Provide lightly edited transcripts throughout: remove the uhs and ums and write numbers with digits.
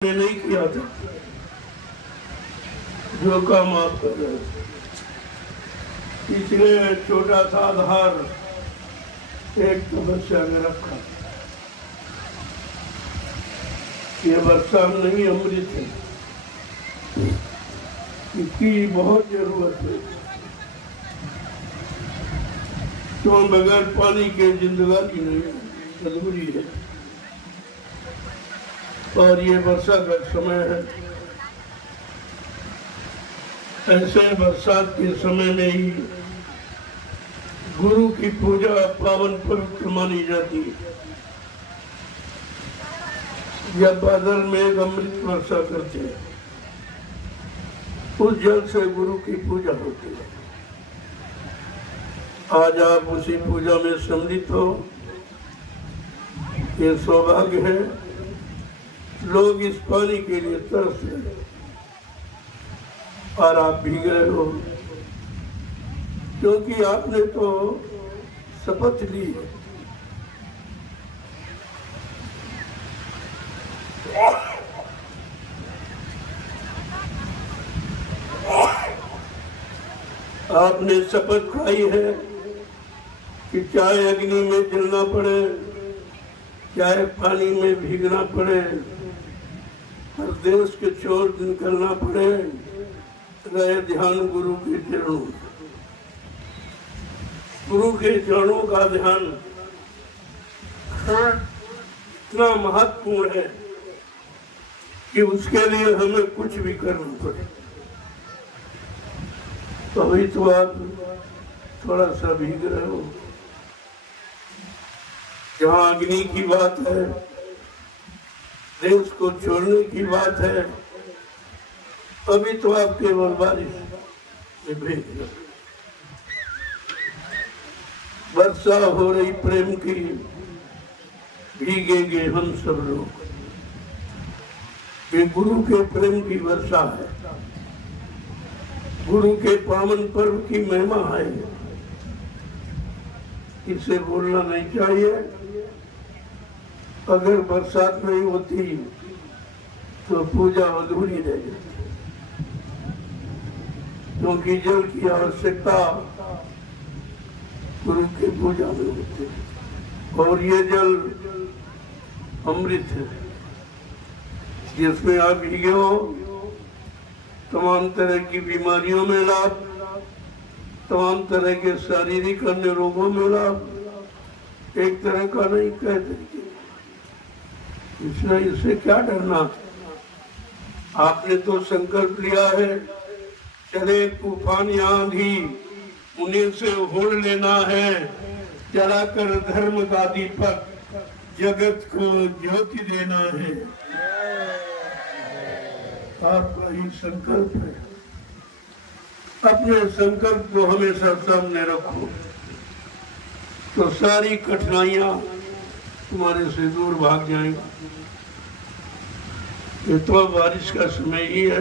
ने नहीं किया था जो काम आप कर रहे थे। इसलिए छोटा सा आधार एक तपस्या में रखा। ये वर्षा नहीं अमृत है, इसकी बहुत जरूरत है। तो बगैर पानी के जिंदगी नहीं अधूरी है। और ये वर्षा का समय है। ऐसे बरसात के समय में ही गुरु की पूजा पावन पवित्र मानी जाती है। जब बादल में अमृत वर्षा करते हैं, उस जल से गुरु की पूजा होती है। आज आप उसी पूजा में सम्मिलित हो, ये सौभाग्य है। लोग इस पानी के लिए तरस रहे और आप भीग रहे हो, क्योंकि आपने तो शपथ ली है। आपने शपथ खाई है कि चाहे अग्नि में जलना पड़े, चाहे पानी में भीगना पड़े, हर देश के छोर निकलना पड़े, रहे ध्यान गुरु के चरणों। गुरु के चरणों का ध्यान इतना महत्वपूर्ण है कि उसके लिए हमें कुछ भी करना पड़े। तो अभी तो आप थोड़ा सा भीग रहे हो। जहाँ अग्नि की बात है, देश को छोड़ने की बात है, अभी तो आप केवल बारिश में भीग रहे। वर्षा हो रही प्रेम की, भीगेंगे हम सब लोग। ये गुरु के प्रेम की वर्षा है, गुरु के पावन पर्व की महिमा है। इसे बोलना नहीं चाहिए। अगर बरसात नहीं होती तो पूजा अधूरी रह जाती, क्योंकि जल की आवश्यकता गुरु की पूजा में होती है। और ये जल अमृत है, जिसमें आप भीगे हो। तमाम तरह की बीमारियों में लाभ, तमाम तरह के शारीरिक अन्य रोगों में लाभ, एक तरह का नहीं कहते। इसलिए इससे क्या डरना। आपने तो संकल्प लिया है, चले तूफान आंधी उन्हें से होड़ लेना है, जलाकर धर्म का दीपक जगत को ज्योति देना है। आपका ये संकल्प है। अपने संकल्प को हमेशा सामने रखो, तो सारी कठिनाइयां तुम्हारे से दूर भाग जाएंगी। ये तो बारिश का समय ही है।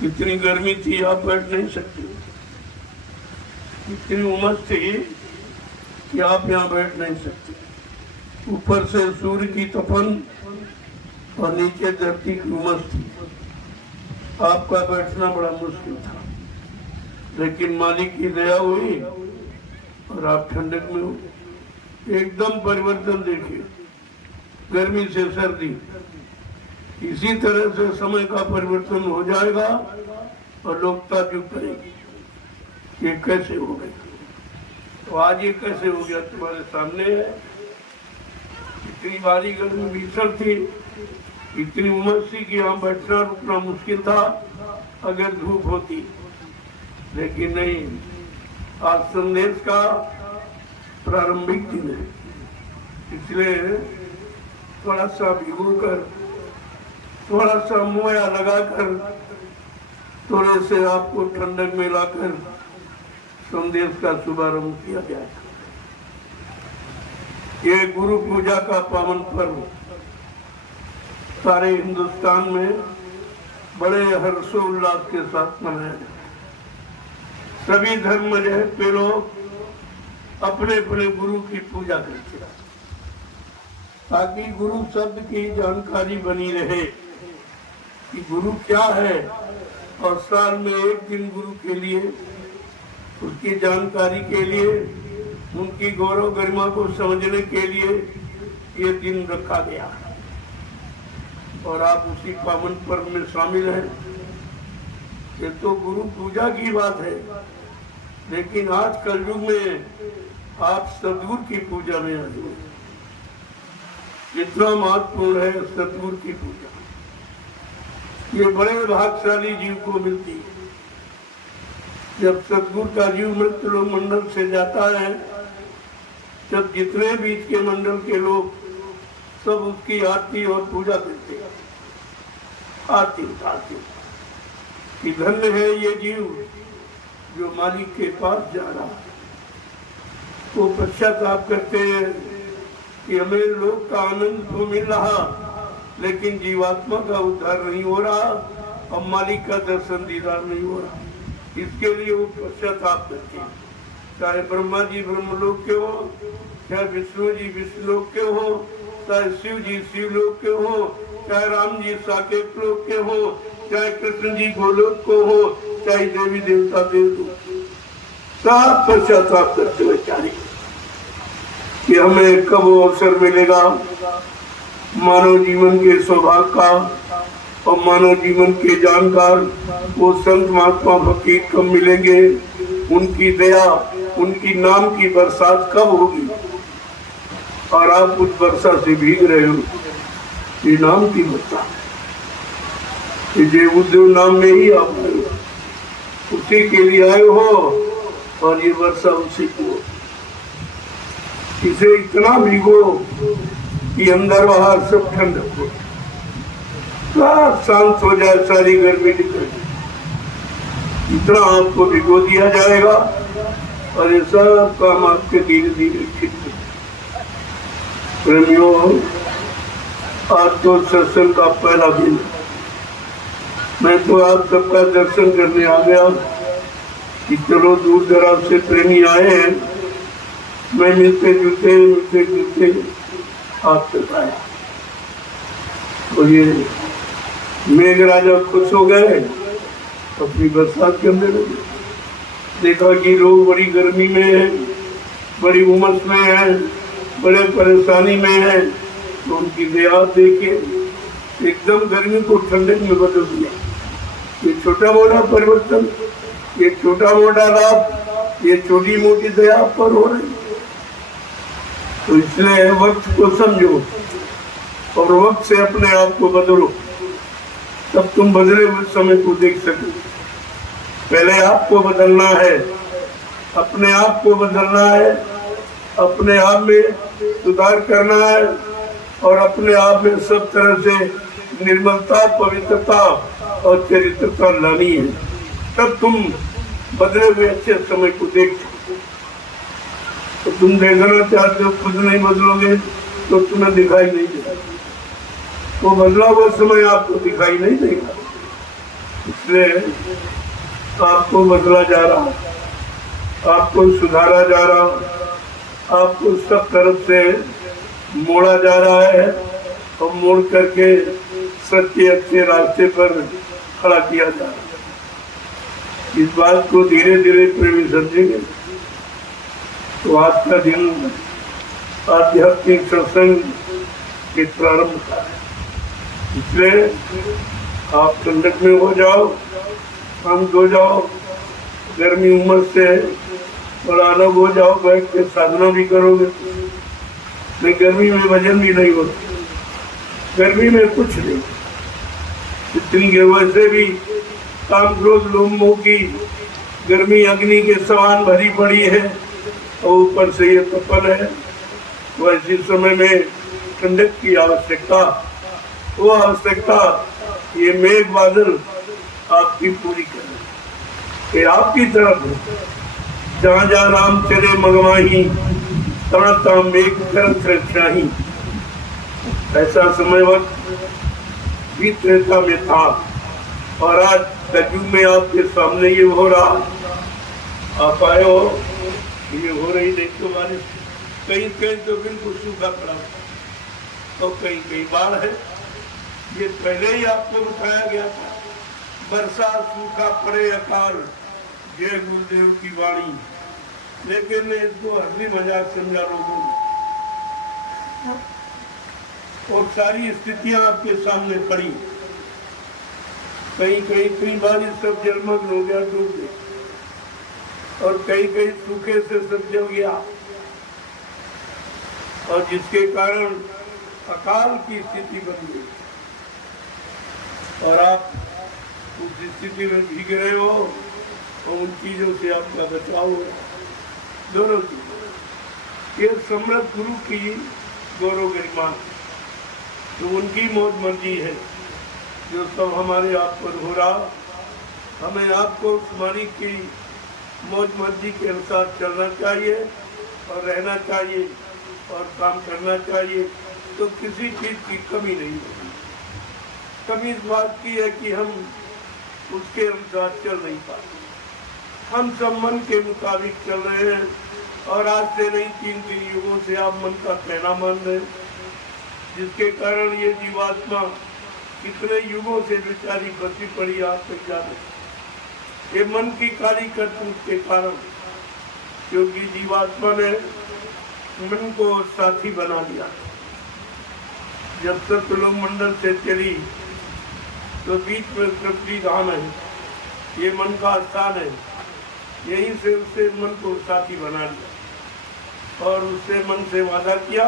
कितनी गर्मी थी, आप बैठ नहीं सकते। इतनी उमस थी कि आप यहाँ बैठ नहीं सकते। ऊपर से सूर्य की तपन और नीचे धरती की उमस थी। आपका बैठना बड़ा मुश्किल था, लेकिन मालिक की दया हुई और आप ठंडक में हो। एकदम परिवर्तन देखिए, गर्मी से सर्दी। इसी तरह से समय का परिवर्तन हो जाएगा और लोग ताज्जुब करेंगे, ये कैसे हो गया। तो आज ये कैसे हो गया तुम्हारे सामने है। इतनी भारी गर्मी भीषण थी, इतनी उमस थी कि यहाँ बैठना रुकना मुश्किल था अगर धूप होती, लेकिन नहीं। आज संदेश का प्रारंभिक दिन है, इसलिए थोड़ा सा भिगो कर, थोड़ा सा मोया लगाकर, थोड़े से आपको ठंडक में लाकर संदेश का शुभारंभ किया गया। ये गुरु पूजा का पावन पर्व सारे हिंदुस्तान में बड़े हर्षोल्लास के साथ मनाया जाता। सभी धर्म के लोग अपने अपने गुरु की पूजा करते हैं। ताकि गुरु शब्द की जानकारी बनी रहे कि गुरु क्या है, और साल में एक दिन गुरु के लिए, उसकी जानकारी के लिए, उनकी गौरव गरिमा को समझने के लिए ये दिन रखा गया है। और आप उसी पावन पर्व में शामिल हैं। ये तो गुरु पूजा की बात है, लेकिन आज कलयुग में आप सतगुरु की पूजा में आए हो। जितना महत्वपूर्ण है सतगुरु की पूजा, ये बड़े भाग्यशाली जीव को मिलती है। जब सतगुरु का जीव मृत्यु लोक मंडल से जाता है, जब जितने बीच के मंडल के लोग सब उसकी आरती और पूजा करते हैं, आरती उतारते कि धन्य है ये जीव जो मालिक के पास जा रहा है। वो पश्चाताप करते हैं कि हमें लोक का आनंद तो मिल रहा, लेकिन जीवात्मा का उद्धार नहीं हो रहा और मालिक का दर्शन दीदार नहीं हो रहा। इसके लिए वो पश्चाताप करते हैं। चाहे ब्रह्मा जी ब्रह्मलोक के हो, चाहे विष्णु जी विष्णुलोक के हो, चाहे शिव जी शिवलोक के हो, चाहे राम जी साकेत लोक के हो, चाहे कृष्ण जी गोलोक को हो, चाहे देवी देवता देवलोक, सब पश्चाताप करते हुए चाहे कि हमें कब अवसर मिलेगा मानव जीवन के स्वभाव का और मानव जीवन के जानकार वो संत महात्मा फकीर कब मिलेंगे, उनकी दया उनकी नाम की बरसात कब होगी। और आप उस वर्षा से भीग रहे हो, ये नाम की वर्षा, ये उद्योग नाम में ही आप आए हो, उसी के लिए आए हो, और ये वर्षा उसी को, इसे इतना भिगो कि अंदर बाहर सब ठंडक हो, शांत हो जाए, सारी गर्मी निकल जाए, इतना आपको भिगो दिया जाएगा और ये सब काम आपके धीरे धीरे ठीक हो। प्रेमियों, आज तो सत्संग का पहला दिन, मैं तो आप सबका दर्शन करने आ गया कि चलो दूर दराज से प्रेमी आए हैं, मैं मिलते जुलते आप तक आया। और ये मेघ राजा खुश हो गए, अपनी बरसात करने लगे। देखा कि लोग बड़ी गर्मी में है, बड़ी उमस में है, बड़े परेशानी में है, तो उनकी दया देखे एकदम गर्मी को ठंडक में बदल दिया। ये छोटा मोटा परिवर्तन, ये छोटा मोटा लाभ, ये छोटी मोटी दया पर हो रही। तो इसलिए वक्त को समझो और वक्त से अपने आप को बदलो, तब तुम बदले हुए समय को देख सको। पहले आपको बदलना है, अपने आप को बदलना है, अपने आप में सुधार करना है और अपने आप में सब तरह से निर्मलता, पवित्रता और चरित्रता लानी है। तब तुम बदले हुए अच्छे समय को देख सकते। तो तुम देखना चाहते हो, खुद नहीं बदलोगे तो तुम्हें दिखाई नहीं देगा, वो बदला हुआ समय आपको दिखाई नहीं देगा। इसलिए आपको बदला जा रहा, आपको सुधारा जा रहा, आपको सब तरफ से मोड़ा जा रहा है और मोड़ करके सच्चे अच्छे रास्ते पर खड़ा किया जा रहा है। इस बात को धीरे धीरे प्रेमी समझेंगे तो आज का दिन आध्यात्मिक सत्संग के प्रारंभ का है। इसलिए आप ठंडक में हो जाओ, शांत हो जाओ, गर्मी उमस से और अलग हो जाओ, बैठ के साधना भी करोगे। नहीं, गर्मी में वजन भी नहीं होता, गर्मी में कुछ नहीं, इतनी वैसे भी काम क्रोध लोभ मोह की गर्मी अग्नि के समान भरी पड़ी है और ऊपर से ये तपन है। वैसे समय में ठंडक की आवश्यकता, वो आवश्यकता ये मेघ बादल आपकी पूरी करे। ये आपकी तरफ है, जहाँ जहाँ राम चले मगमाही, तहाँ तहाँ मेघ करत रक्षाही। ऐसा समय वक्त भी त्रेता में था और आज कलयुग में आपके सामने ये हो रहा। आप आए हो, ये हो रही नहीं तो बारिश, कहीं कहीं तो बिल्कुल सूखा पड़ा, और कई कई बाढ़ है। ये पहले ही आपको बताया गया था। वर्षा सूखा पड़े अकाल, जय गुरुदेव की वाणी। लेकिन इसको हंसी मजाक समझा लोगों ने, और सारी स्थितियां आपके सामने पड़ी। कहीं कहीं कई बार सब जलमग्न हो गया, डूब गया, और कहीं कहीं सूखे से सब जल गया, और जिसके कारण अकाल की स्थिति बन गई। और आप उस स्थिति में भीग रहे हो, और उन चीजों से आपका बचाव हो। दोनों चीजें, ये समृद्ध गुरु की गौरव गरिमा, तो उनकी मौज मर्जी है जो सब हमारे आप पर हो रहा। हमें आपको उस मालिक की मौज मर्जी के अनुसार चलना चाहिए और रहना चाहिए और काम करना चाहिए, तो किसी चीज की कमी नहीं होगी। कमी इस बात की है कि हम उसके अनुसार चल नहीं पाते। हम सब मन के मुताबिक चल रहे हैं, और आज से नहीं 3 युगों से आप मन का कहना मान रहे हैं, जिसके कारण ये जीवात्मा कितने युगों से बेचारी बसी पड़ी आप तक जाने। ये मन की काली करतूत के कारण, क्योंकि जीवात्मा ने मन को साथी बना दिया। जब सतलोक मंडल से चली तो बीच में तृप्ति धाम है, ये मन का स्थान है। यहीं से उससे मन को साथी बना लिया, और उससे मन से वादा किया,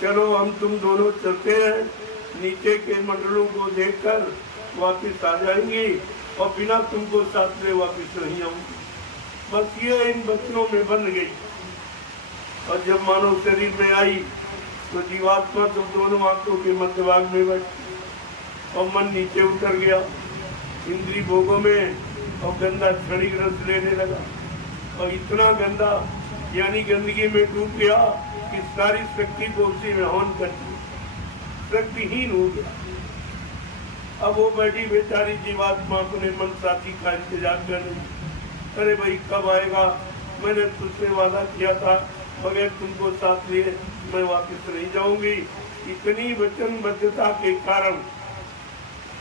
चलो हम तुम दोनों चलते हैं, नीचे के मंडलों को देखकर वापिस आ जाएंगे, और बिना तुमको साथ में वापिस नहीं आऊंगी। बस ये इन बचनों में बंध गई। और जब मानव शरीर में आई तो जीवात्मा तो दोनों आंखों के मध्य भाग में बैठी, और मन नीचे उतर गया इंद्रिय भोगों में, और गंदा क्षणिक रस लेने लगा, और इतना गंदा यानी गंदगी में डूब गया कि सारी शक्ति को उसी में हवन कर दी, शक्तिहीन हो गया। अब वो बैठी बेचारी जीवात्मा अपने मन साथी का इंतजार कर रही। अरे भाई कब आएगा, मैंने तुझसे वादा किया था, बगैर तुमको साथ लिए मैं वापस नहीं जाऊंगी। इतनी वचनबद्धता के कारण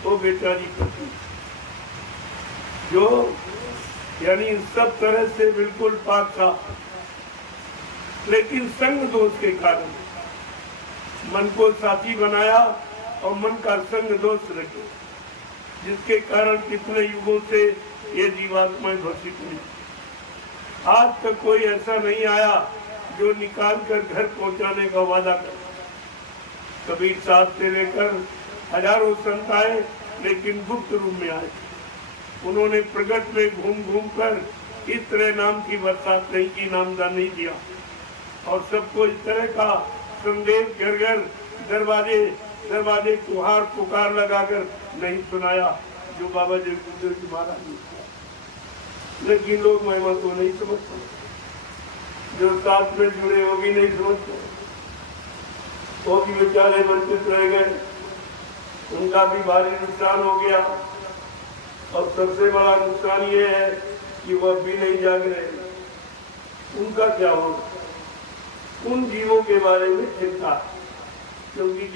वो बेचारी पति, जो यानी सब तरह से बिल्कुल पाक था, लेकिन संग दोष के कारण मन को साथी बनाया और मन का संग दोष रखे, जिसके कारण कितने युगों से ये जीवात्माएं फंसी पड़ी। आज तक कोई ऐसा नहीं आया जो निकाल कर घर पहुंचाने का वादा करे। कबीर साहब से लेकर हजारों संत आए, लेकिन गुप्त रूप में आए। उन्होंने प्रगट में घूम घूम कर इस तरह नाम की बरसात नहीं की, नामदान नहीं दिया, और सबको इस तरह का संदेश घर घर दरवाजे दरवाजे कुहार पुकार लगाकर नहीं सुनाया जो बाबा जी गुरुदेव जी महाराज ने किया। लेकिन लोग महिमा को नहीं समझते, जो साथ में जुड़े वो भी नहीं समझते, वो भी बेचारे वंचित रह गए, उनका भी भारी नुकसान हो गया। और सबसे बड़ा नुकसान ये है कि वह भी नहीं जाग रहे। उनका क्या होगा? उन जीवों के बारे में चिंता, क्योंकि